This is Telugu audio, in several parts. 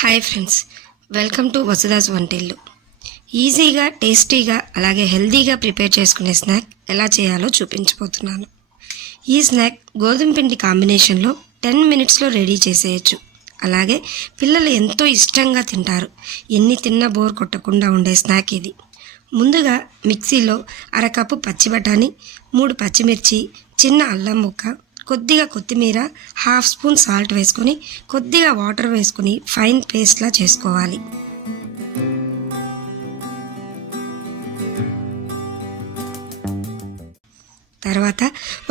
Hi friends, welcome to Vasudha's వంటిల్లు. ఈజీగా, టేస్టీగా, అలాగే హెల్తీగా ప్రిపేర్ చేసుకునే స్నాక్ ఎలా చేయాలో చూపించబోతున్నాను. ఈ స్నాక్ గోధుమ పిండి కాంబినేషన్లో 10 మినిట్స్లో రెడీ చేసేయచ్చు. అలాగే పిల్లలు ఎంతో ఇష్టంగా తింటారు. ఎన్ని తిన్నా బోర్ కొట్టకుండా ఉండే స్నాక్ ఇది. ముందుగా మిక్సీలో అరకప్పు పచ్చి బఠానీ, 3 పచ్చిమిర్చి, చిన్న అల్లం ముక్క, కొద్దిగా కొత్తిమీర, హాఫ్ స్పూన్ సాల్ట్ వేసుకొని కొద్దిగా వాటర్ వేసుకొని ఫైన్ పేస్ట్లా చేసుకోవాలి. తర్వాత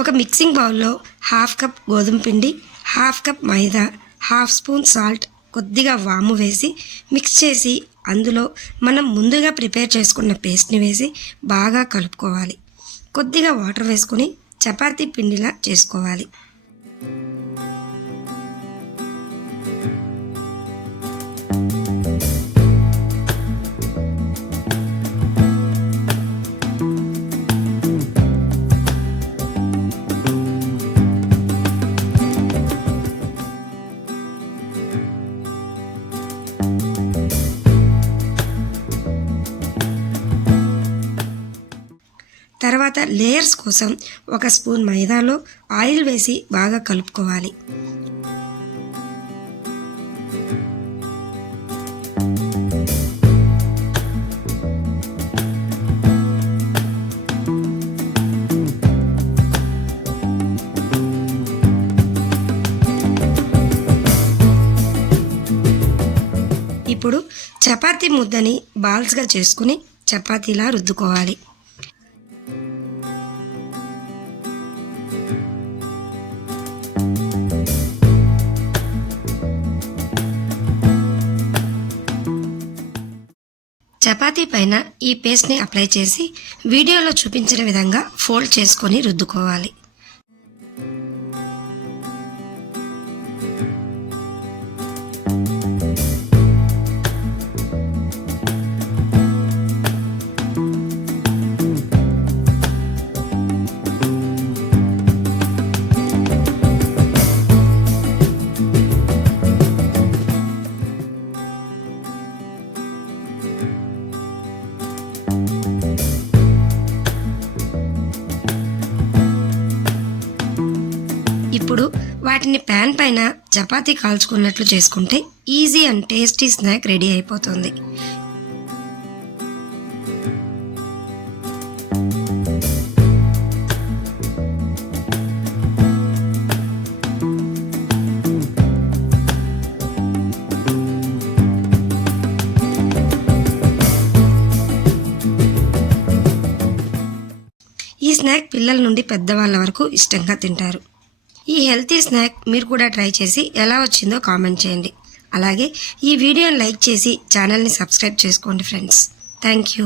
ఒక మిక్సింగ్ బౌల్లో హాఫ్ కప్ గోధుమ పిండి, హాఫ్ కప్ మైదా, హాఫ్ స్పూన్ సాల్ట్, కొద్దిగా వాము వేసి మిక్స్ చేసి అందులో మనం ముందుగా ప్రిపేర్ చేసుకున్న పేస్ట్ని వేసి బాగా కలుపుకోవాలి. కొద్దిగా వాటర్ వేసుకొని చపాతీ పిండిలా చేసుకోవాలి. తర్వాత లేయర్స్ కోసం 1 స్పూన్ మైదాలో ఆయిల్ వేసి బాగా కలుపుకోవాలి. ఇప్పుడు చపాతీ ముద్దని బాల్స్గా చేసుకుని చపాతీలా రుద్దుకోవాలి. చపాతీ పైన ఈ పేస్ట్ని అప్లై చేసి వీడియోలో చూపించిన విధంగా ఫోల్డ్ చేసుకొని రుద్దుకోవాలి. ఇప్పుడు వాటిని ప్యాన్ పైన చపాతీ కాల్చుకున్నట్లు చేసుకుంటే easy and tasty snack ready అయిపోతుంది. ఈ స్నాక్ పిల్లల నుండి పెద్దవాళ్ళ వరకు ఇష్టంగా తింటారు. ఈ హెల్తీ స్నాక్ మీరు కూడా ట్రై చేసి ఎలా వచ్చిందో కామెంట్ చేయండి. అలాగే ఈ వీడియోని లైక్ చేసి ఛానల్ని సబ్స్క్రైబ్ చేసుకోండి ఫ్రెండ్స్. Thank you.